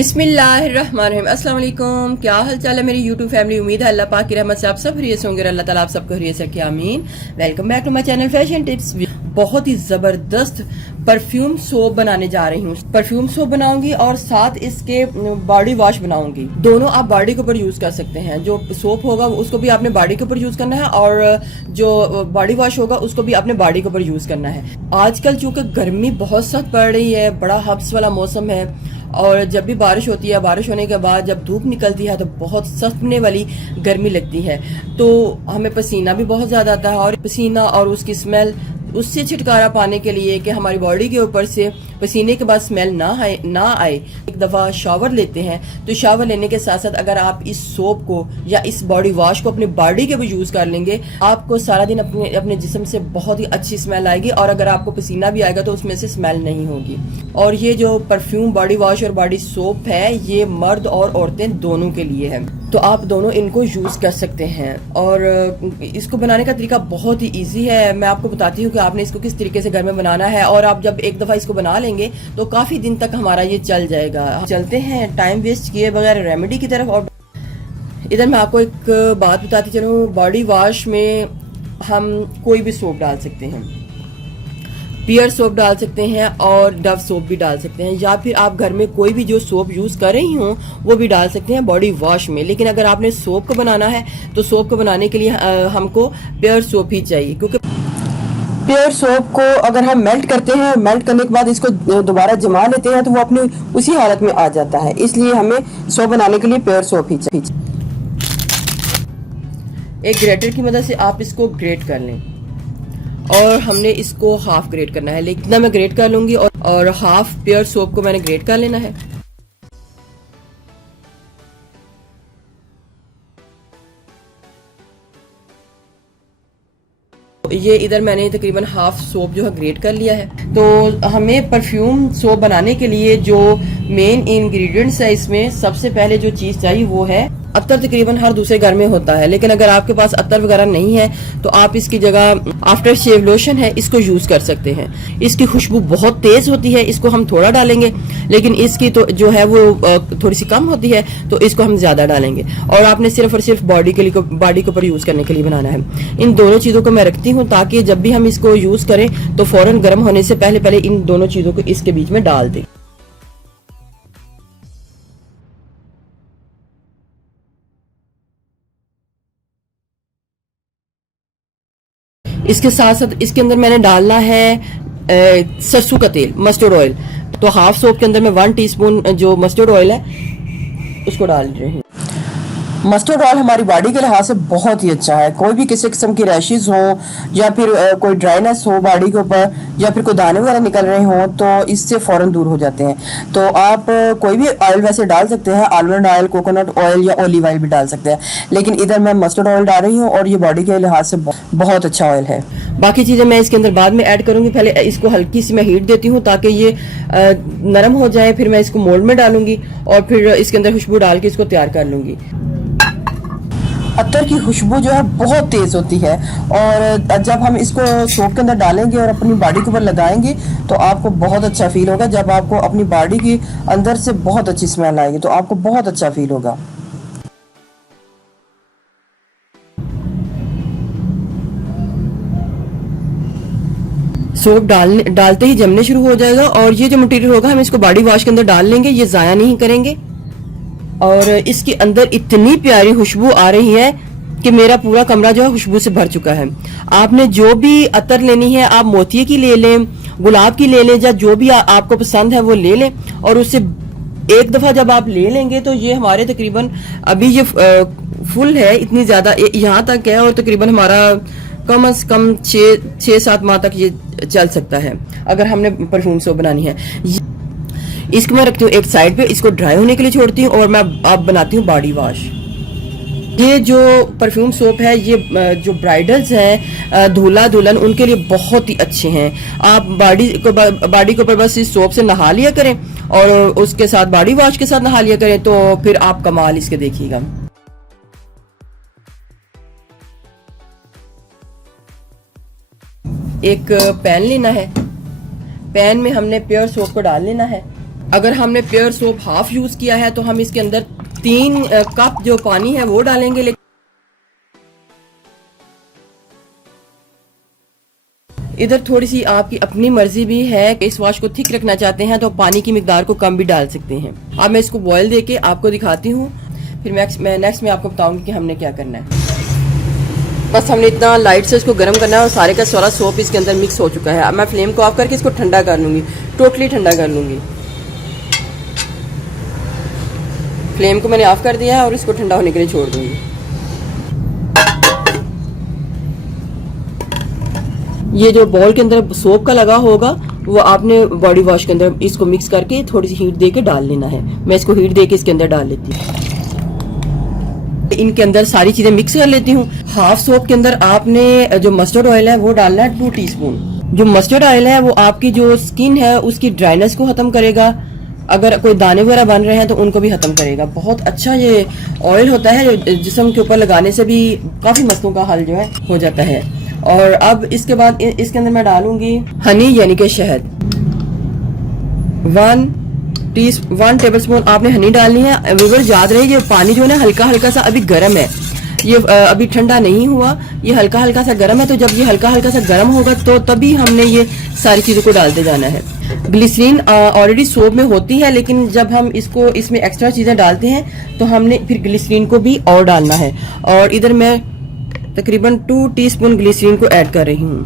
बिस्मिल्लाहिर्रहमानिर्रहीम। अस्सलाम वालेकुम। क्या हाल चाल है मेरी यूट्यूब फैमिली। उम्मीद है अल्लाह पाक की रहमत से आप सब खैरियत से होंगे। अल्लाह ताला आप सबको खैरियत से रखे, आमीन। Welcome back to my channel fashion tips. बहुत ही जबरदस्त परफ्यूम सोप बनाने जा रही हूँ। परफ्यूम सोप बनाऊंगी और साथ इसके बॉडी वॉश बनाऊंगी। दोनों आप बॉडी के ऊपर यूज कर सकते हैं। जो सोप होगा उसको भी आपने बॉडी के ऊपर यूज करना है और जो बॉडी वॉश होगा उसको भी आपने बॉडी के ऊपर यूज करना है। आजकल चूंकि गर्मी बहुत सख्त पड़ रही है, बड़ा हब्स वाला मौसम है और जब भी बारिश होती है, बारिश होने के बाद जब धूप निकलती है तो बहुत सख्तने वाली गर्मी लगती है, तो हमें पसीना भी बहुत ज्यादा आता है और पसीना और उसकी स्मेल, उससे छुटकारा पाने के लिए कि हमारी बॉडी के ऊपर से पसीने के बाद स्मेल ना आए एक दफ़ा शावर लेते हैं। तो शावर लेने के साथ साथ अगर आप इस सोप को या इस बॉडी वॉश को अपनी बॉडी के भी यूज़ कर लेंगे, आपको सारा दिन अपने जिस्म से बहुत ही अच्छी स्मेल आएगी और अगर आपको पसीना भी आएगा तो उसमें से स्मेल नहीं होगी। और ये जो परफ्यूम बॉडी वॉश और बॉडी सोप है ये मर्द और औरतें दोनों के लिए है, तो आप दोनों इनको यूज़ कर सकते हैं। और इसको बनाने का तरीका बहुत ही ईजी है। मैं आपको बताती हूँ कि आपने इसको किस तरीके से घर में बनाना है और आप जब एक दफ़ा इसको बना लेंगे तो काफ़ी दिन तक हमारा ये चल जाएगा। चलते हैं टाइम वेस्ट किए बगैर रेमेडी की तरफ। और इधर मैं आपको एक बात बताती चलूँ, बॉडी वॉश में हम कोई भी सोप डाल सकते हैं। पियर सोप डाल सकते हैं और डव सोप भी डाल सकते हैं, या फिर आप घर में कोई भी जो सोप यूज कर रही हूँ वो भी डाल सकते हैं बॉडी वॉश में। लेकिन अगर आपने सोप को बनाना है तो सोप को बनाने के लिए हमको पियर सोप ही चाहिए, क्योंकि पियर सोप को अगर हम मेल्ट करते हैं, मेल्ट करने के बाद इसको दोबारा जमा लेते हैं तो वो अपनी उसी हालत में आ जाता है। इसलिए हमें सोप बनाने के लिए पियर सोप ही चाहिए। एक ग्रेटर की मदद से आप इसको ग्रेट कर लें और हमने इसको हाफ ग्रेट करना है। लेकिन मैं ग्रेट कर लूंगी और हाफ पियर सोप को मैंने ग्रेट कर लेना है। ये इधर मैंने तकरीबन हाफ सोप जो है ग्रेट कर लिया है। तो हमें परफ्यूम सोप बनाने के लिए जो मेन इंग्रेडिएंट्स है, इसमें सबसे पहले जो चीज चाहिए वो है अत्तर। तकरीबन हर दूसरे घर में होता है, लेकिन अगर आपके पास अत्तर वगैरह नहीं है तो आप इसकी जगह आफ्टर शेव लोशन है इसको यूज कर सकते हैं। इसकी खुशबू बहुत तेज होती है, इसको हम थोड़ा डालेंगे, लेकिन इसकी तो जो है वो थोड़ी सी कम होती है तो इसको हम ज्यादा डालेंगे। और आपने सिर्फ और सिर्फ बॉडी के ऊपर यूज करने के लिए बनाना है। इन दोनों चीजों को मैं रखती हूँ ताकि जब भी हम इसको यूज करें तो फौरन गर्म होने से पहले पहले इन दोनों चीजों को इसके बीच में डाल दें। इसके साथ साथ इसके अंदर मैंने डालना है सरसों का तेल, मस्टर्ड ऑयल। तो हाफ सोप के अंदर मैं 1 टीस्पून जो मस्टर्ड ऑयल है उसको डाल रही हूँ। मस्टर्ड ऑयल हमारी बॉडी के लिहाज से बहुत ही अच्छा है। कोई भी किसी किस्म की रैशेज हो या फिर कोई ड्राइनेस हो बॉडी के ऊपर या फिर कोई दाने वगैरह निकल रहे हो तो इससे फ़ौरन दूर हो जाते हैं। तो आप कोई भी ऑयल वैसे डाल सकते हैं, आलमंड ऑयल, कोकोनट ऑयल या ऑलिव ऑयल भी डाल सकते हैं, लेकिन इधर मैं मस्टर्ड ऑयल डाल रही हूँ और ये बॉडी के लिहाज से बहुत अच्छा ऑयल है। बाकी चीज़ें मैं इसके अंदर बाद में ऐड करूँगी। पहले इसको हल्की सी मैं हीट देती हूँ ताकि ये नरम हो जाए, फिर मैं इसको मोल्ड में डालूंगी और फिर इसके अंदर खुशबू डाल के इसको तैयार कर लूँगी। अत्तर की खुशबू जो है बहुत तेज होती है और जब हम इसको सोप के अंदर डालेंगे और अपनी बॉडी के ऊपर लगाएंगे तो आपको बहुत अच्छा फील होगा। जब आपको अपनी बॉडी के अंदर से बहुत अच्छी स्मेल आएगी तो आपको बहुत अच्छा फील होगा। सोप डालते ही जमने शुरू हो जाएगा और ये जो मटेरियल होगा हम इसको बॉडी वॉश के अंदर डाल लेंगे, ये ज़ाया नहीं करेंगे। और इसके अंदर इतनी प्यारी खुशबू आ रही है कि मेरा पूरा कमरा जो है खुशबू से भर चुका है। आपने जो भी अतर लेनी है, आप मोतिये की ले लें, गुलाब की ले लें, या जो भी आपको पसंद है वो ले लें। और उससे एक दफा जब आप ले लेंगे तो ये हमारे तकरीबन अभी ये फुल है, इतनी ज्यादा यहाँ तक है और तकरीबन हमारा कम से कम 6-7 माह तक ये चल सकता है अगर हमने परफ्यूम सोप बनानी है। इसको मैं रखती हूँ एक साइड पे, इसको ड्राई होने के लिए छोड़ती हूँ और मैं अब बनाती हूँ बॉडी वॉश। ये जो परफ्यूम सोप है ये जो ब्राइडल्स हैं, दूल्हा दुल्हन, उनके लिए बहुत ही अच्छे हैं। आप बॉडी के ऊपर बस इस सोप से नहा लिया करें और उसके साथ बॉडी वॉश के साथ नहा लिया करें तो फिर आप कमाल इसके देखिएगा। एक पैन लेना है, पैन में हमने प्योर सोप को डाल लेना है अगर हमने प्योर सोप हाफ यूज किया है तो हम इसके अंदर 3 कप जो पानी है वो डालेंगे। इधर थोड़ी सी आपकी अपनी मर्जी भी है कि इस वॉश को थिक रखना चाहते हैं तो पानी की मिकदार को कम भी डाल सकते हैं। अब मैं इसको बॉयल देके आपको दिखाती हूँ, फिर मैं नेक्स्ट में आपको बताऊंगी कि हमने क्या करना है। बस हमने इतना लाइट से इसको गर्म करना है और सारे का सारा सोप इसके अंदर मिक्स हो चुका है। अब मैं फ्लेम को ऑफ करके इसको ठंडा कर लूंगी, टोटली ठंडा कर लूंगी। फ्लेम को मैंने ऑफ कर दिया है और इसको ठंडा होने के लिए छोड़ दूंगी। ये जो बॉल के अंदर सोप का लगा होगा वो आपने बॉडी वॉश के अंदर इसको मिक्स करके थोड़ी सी हीट देके डाल लेना है। मैं इसको हीट देके इसके अंदर डाल लेती हूँ। इनके अंदर सारी चीजें मिक्स कर लेती हूँ। हाफ सोप के अंदर आपने जो मस्टर्ड ऑयल है वो डालना है 2 टीस्पून। जो मस्टर्ड ऑयल है वो आपकी जो स्किन है उसकी ड्राइनेस को खत्म करेगा। अगर कोई दाने वगैरह बन रहे हैं तो उनको भी खत्म करेगा। बहुत अच्छा ये ऑयल होता है जो जिस्म के ऊपर लगाने से भी काफी मसलों का हल जो है हो जाता है। और अब इसके बाद इसके अंदर मैं डालूंगी हनी यानी कि शहद। 1 टेबलस्पून आपने हनी डालनी है। व्यूअर्स याद रहे ये पानी जो है ना हल्का हल्का सा अभी गर्म है, ये अभी ठंडा नहीं हुआ, ये हल्का हल्का सा गर्म है। तो जब ये हल्का हल्का सा गर्म होगा तो तभी हमने ये सारी चीजों को डालते जाना है। ग्लिसरीन ऑलरेडी सोप में होती है, लेकिन जब हम इसको इसमें एक्स्ट्रा चीजें डालते हैं तो हमने फिर ग्लिसरीन को भी और डालना है। और इधर मैं तकरीबन 2 टीस्पून ग्लिसरीन को ऐड कर रही हूँ।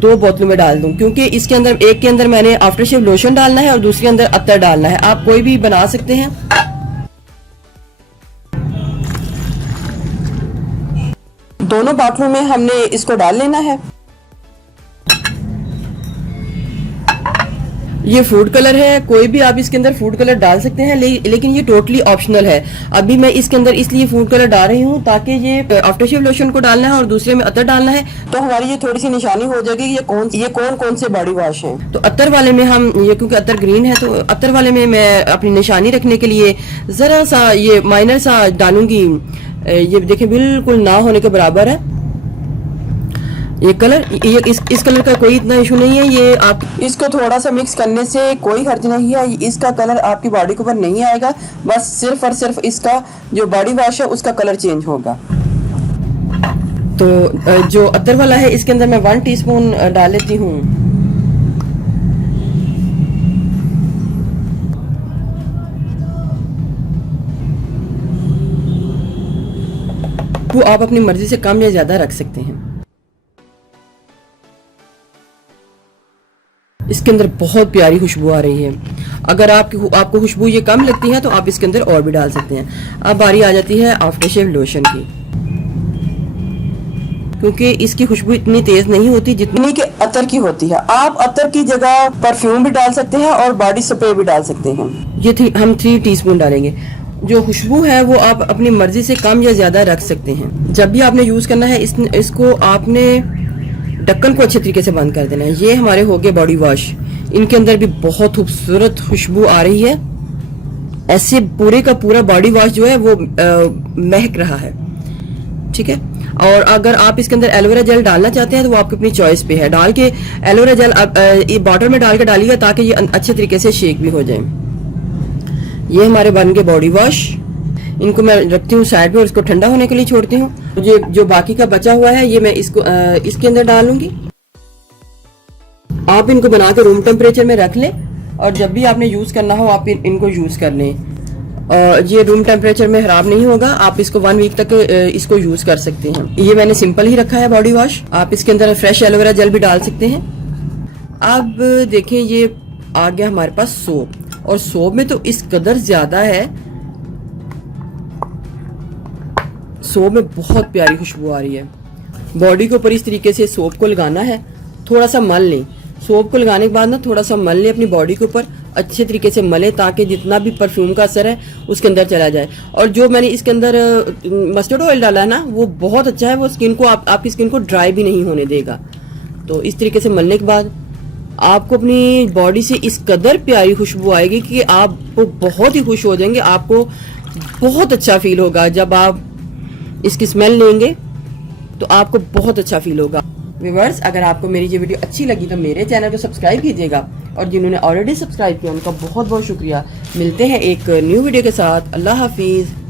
2 बोतलों में डाल दूं क्योंकि इसके अंदर एक के अंदर मैंने आफ्टर शेव लोशन डालना है और दूसरे अंदर अत्तर डालना है। आप कोई भी बना सकते हैं। दोनों बोतलों में हमने इसको डाल लेना है। ये फूड कलर है, कोई भी आप इसके अंदर फूड कलर डाल सकते हैं, लेकिन ये टोटली ऑप्शनल है। अभी मैं इसके अंदर इसलिए फूड कलर डाल रही हूँ ताकि ये आफ्टर शेव लोशन को डालना है और दूसरे में अतर डालना है तो हमारी ये थोड़ी सी निशानी हो जाएगी ये कौन से बॉडी वॉश है। तो अतर वाले में हम ये क्योंकि अतर ग्रीन है तो अतर वाले में मैं अपनी निशानी रखने के लिए जरा सा ये माइनर सा डालूंगी। ये देखें बिल्कुल ना होने के बराबर है ये कलर। ये इस कलर का कोई इतना इशू नहीं है। ये आप इसको थोड़ा सा मिक्स करने से कोई हर्ज नहीं है। इसका कलर आपकी बॉडी के ऊपर नहीं आएगा, बस सिर्फ और सिर्फ इसका जो बॉडी वॉश है उसका कलर चेंज होगा। तो जो अतर वाला है इसके अंदर मैं 1 टीस्पून डाल लेती हूँ। वो आप अपनी मर्जी से कम या ज्यादा रख सकते हैं। इसके अंदर बहुत प्यारी खुशबू आ रही है। अगर आपको खुशबू ये कम लगती है तो आप इसके अंदर और भी डाल सकते हैं। अब बारी आ जाती है आफ्टर शेव लोशन की, क्योंकि इसकी खुशबू इतनी तेज नहीं होती जितनी कि अतर की होती है। आप अतर की जगह परफ्यूम भी डाल सकते हैं और बॉडी स्प्रे भी डाल सकते हैं। ये हम 3 टीस्पून डालेंगे। जो खुशबू है वो आप अपनी मर्जी से कम या ज्यादा रख सकते हैं। जब भी आपने यूज करना है इसको आपने ढक्कन को अच्छे तरीके से बंद कर देना है। ये हमारे हो गए बॉडी वॉश। इनके अंदर भी बहुत खूबसूरत खुशबू आ रही है। ऐसे पूरे का पूरा बॉडी वॉश जो है वो महक रहा है। ठीक है। और अगर आप इसके अंदर एलोवेरा जेल डालना चाहते हैं तो वो आपकी अपनी चॉइस पे है। डाल के एलोवेरा जेल बॉटल में डाल के डालिएगा ताकि ये अच्छे तरीके से शेक भी हो जाए। ये हमारे बन के बॉडी वॉश। इनको मैं रखती हूँ साइड पे और इसको ठंडा होने के लिए छोड़ती हूँ। ये जो बाकी का बचा हुआ है ये मैं इसको इसके अंदर डालूंगी। आप इनको बना के रूम टेम्परेचर में रख लें और जब भी आपने यूज करना हो आप इनको यूज कर लें। ये रूम टेम्परेचर में खराब नहीं होगा। आप इसको 1 वीक तक इसको यूज कर सकते हैं। ये मैंने सिंपल ही रखा है बॉडी वॉश। आप इसके अंदर फ्रेश एलोवेरा जेल भी डाल सकते हैं। अब देखें ये आ गया हमारे पास सोप, और सोप में तो इस कदर ज्यादा है। सोप में बहुत प्यारी खुशबू आ रही है। बॉडी के ऊपर इस तरीके से सोप को लगाना है, थोड़ा सा मल लें। सोप को लगाने के बाद ना थोड़ा सा मल लें अपनी बॉडी के ऊपर, अच्छे तरीके से मले ताकि जितना भी परफ्यूम का असर है उसके अंदर चला जाए। और जो मैंने इसके अंदर मस्टर्ड ऑयल डाला है ना वो बहुत अच्छा है। वो स्किन को आपकी स्किन को ड्राई भी नहीं होने देगा। तो इस तरीके से मलने के बाद आपको अपनी बॉडी से इस कदर प्यारी खुशबू आएगी कि आप बहुत ही खुश हो जाएंगे। आपको बहुत अच्छा फील होगा जब आप इसकी स्मेल लेंगे तो आपको बहुत अच्छा फील होगा। व्यूअर्स, अगर आपको मेरी ये वीडियो अच्छी लगी तो मेरे चैनल को सब्सक्राइब कीजिएगा, और जिन्होंने ऑलरेडी सब्सक्राइब किया उनका बहुत बहुत शुक्रिया। मिलते हैं एक न्यू वीडियो के साथ। अल्लाह हाफिज़।